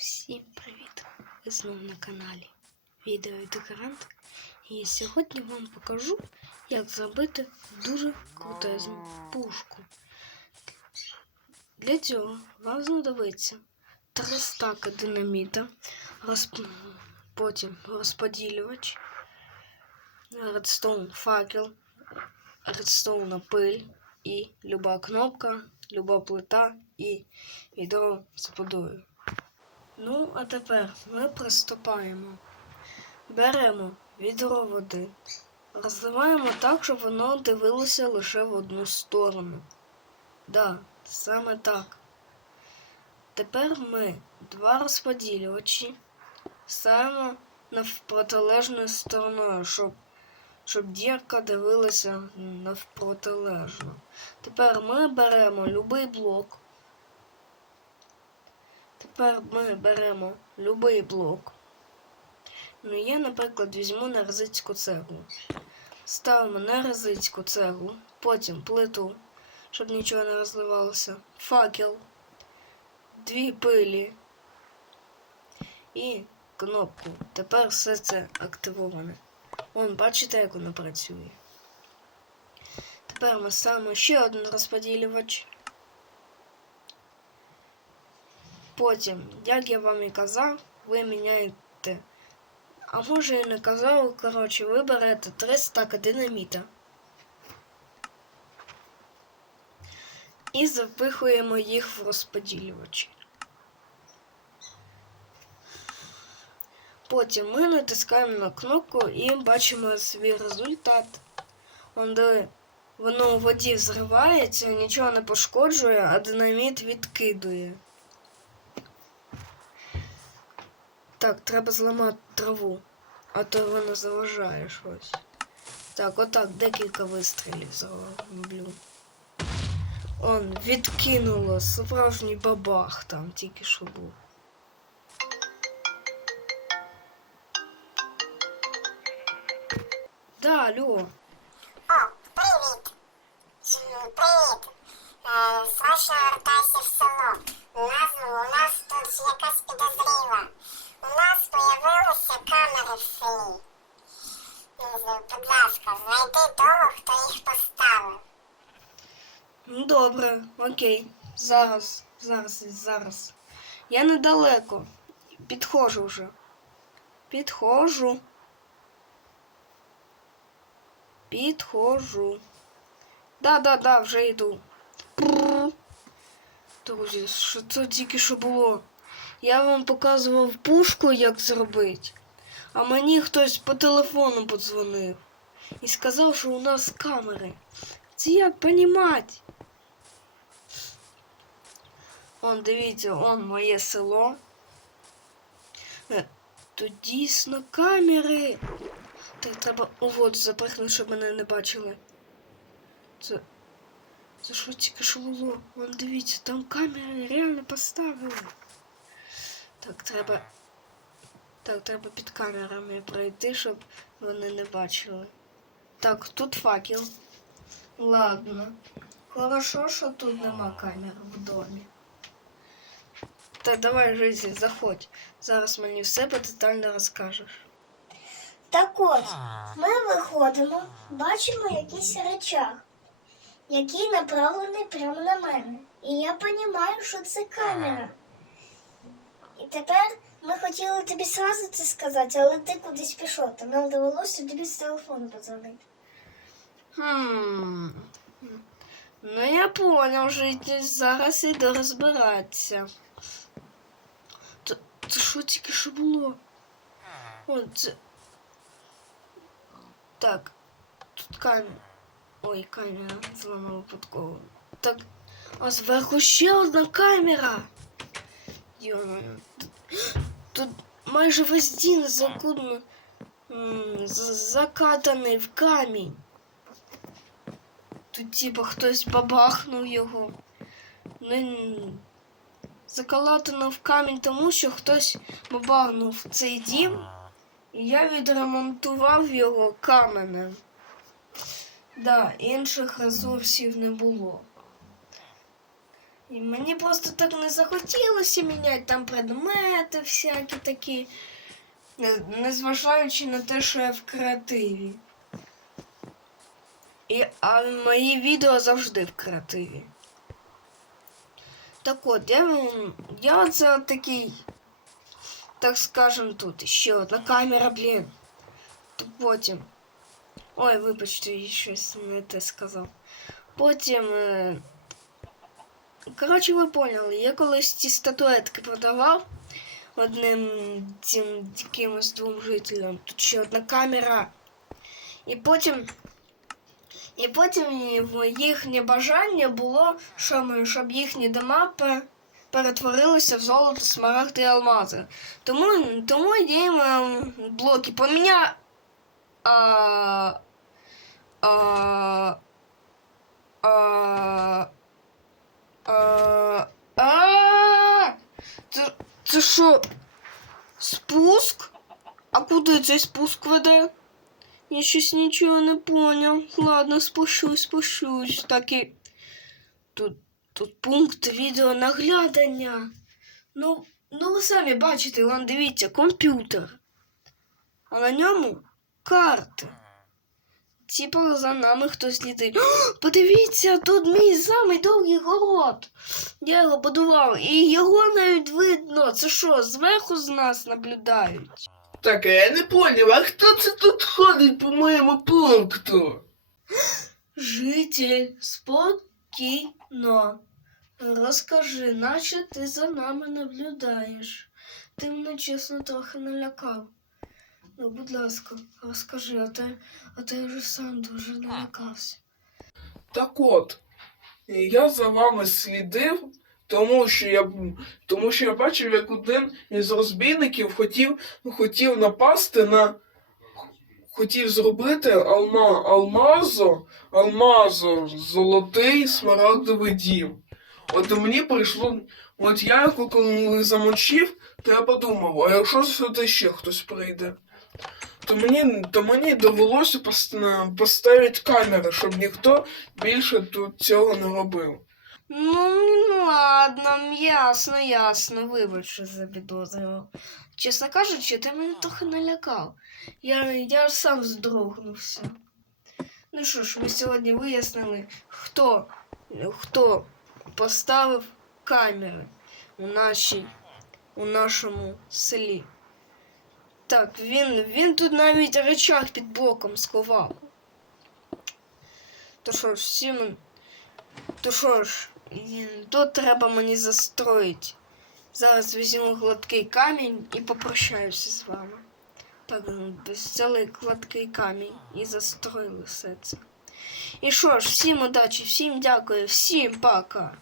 Всім привіт! Ви знову на каналі Відеоедукарант. І сьогодні вам покажу, як зробити дуже крутезну пушку. Для цього вам знадобиться три стаки динаміта, розп... потім розподілювач, редстоун факел, редстоун пиль і люба кнопка, люба плита і відро з водою. Ну, а тепер ми приступаємо. Беремо відро води, розливаємо так, щоб воно дивилося лише в одну сторону. Да, саме так. Тепер ми два розподілювачі ставимо навпротилежною стороною, щоб, щоб дірка дивилася навпротилежно. Тепер ми беремо будь-який блок. Тепер ми беремо будь-який блок. Ну, я, наприклад, візьму нарзицьку цеглу. Ставимо нарзицьку цеглу, потім плиту, щоб нічого не розливалося, факел, дві пилі і кнопку. Тепер все це активоване. Вон, бачите, як воно працює. Тепер ми ставимо ще один розподілювач. Потім, як я вам і казав, ви міняєте. А може і не казав, коротше, ви берете 3 стака динаміта. І запихуємо їх в розподілювачі. Потім ми натискаємо на кнопку і бачимо свій результат. Он воно у воді зривається, нічого не пошкоджує, а динаміт відкидує. Так, треба зламати траву, а то вона заважає щось. Так, отак, декілька вистрілів зроблю. Он відкинуло справжній бабах там тільки що був. Да, алло. О, привіт. Привіт. Е, Срочно вертайся в село. У нас, у нас тут якась підозріла. У нас появилися камери в Будь ласка, знайди того, хто їх поставив. Ну добре, окей. Зараз, зараз, зараз. Я недалеко. Підходжу вже. Підходжу. Підходжу. Да-да-да, вже йду. Друзі, що це тільки що було? Я вам показував пушку, як зробити. А мені хтось по телефону подзвонив і сказав, що у нас камери. Це як понімати? Он, дивіться, он моє село. Е, Тут дійсно камери. Так треба у воду запихнути, щоб мене не бачили. Це. Це що тільки що? Вон дивіться, там камери реально поставили. Так, треба. Так, треба під камерами пройти, щоб вони не бачили. Так, тут факел. Ладно. Хорошо, що тут нема камер в домі. Та давай, Жизі, заходь. Зараз мені все детально розкажеш. Так от, ми виходимо, бачимо якийсь речах, який направлений прямо на мене. І я розумію, що це камера. І тепер ми хотіли тобі сразу це сказати, але ти кудись пішов, то нам довелося тобі з телефону подзвонити. Хм. Ну, я поняв, житель. Зараз іду розбиратися. Це, це що тільки що було? О, це. Так. Тут камера. Ой, камера зламала випадково. Так. А зверху ще одна камера. Йо-моє. Тут майже весь дін закутно, закатаний в камінь. Тут типа хтось бабахнув його. Ну, н- в камінь тому, що хтось бабахнув цей дім, і я відремонтував його каменем. Да, інших ресурсів не було. І мені просто так не захотілося міняти там предмети всякі такі, не- незважаючи на те, що я в креативі. І, а мої відео завжди в креативі. Так от, я, я оце такий, так скажем, тут ще одна камера, блін. То потім. Ой, вибачте, я щось не те сказав. Потім. Коротше, ви поняли, я колись ці статуетки продавав одним цим якимось двом жителям. Тут ще одна камера. І потім. І потім їхнє бажання було, щоб, їхні дома пе- перетворилися в золото, смарагди і алмази. Тому, тому я їм ем, блоки поміняв. А, а, а, а, а, це, що? Спуск? А куди цей спуск веде? Я щось нічого не поняв. Ладно, спущусь, спущусь. Так і тут, тут пункт відеонаглядання. Ну, ну ви самі бачите, вон дивіться, комп'ютер. А на ньому карти. Типа за нами хтось слідить. О, подивіться, тут мій самий довгий город. Я його будував, і його навіть видно. Це що, зверху з нас наблюдають? Так, а я не поняв, а хто це тут ходить по моєму пункту? Житель, спокійно. Розкажи, наче ти за нами наблюдаєш. Ти мене чесно трохи налякав. Ну, будь ласка, розкажи, а ти, а ти вже сам дуже налякався. Так от, я за вами слідив, тому що я, тому що я бачив, як один із розбійників хотів, хотів напасти на. Хотів зробити алма, алмазо, алмазо, золотий смарагдовий дім. От мені прийшло. От я його коли замочив, то я подумав, а якщо сюди ще хтось прийде? То мені, то мені довелося пост- поставити камери, щоб ніхто більше тут цього не робив. Ну ладно, ясно, ясно, вибач, що запідозрював. Чесно кажучи, ти мене трохи налякав. Я, я сам здрогнувся. Ну що ж, ми сьогодні вияснили, хто, хто поставив камери у, нашій, у нашому селі. Так, він, він тут навіть речах під боком сховав. То що ж, всім. То що ж, тут треба мені застроїти. Зараз візьму гладкий камінь і попрощаюся з вами. Так, ну, взяли гладкий камінь і застроїли все це. І що ж, всім удачі, всім дякую, всім пока.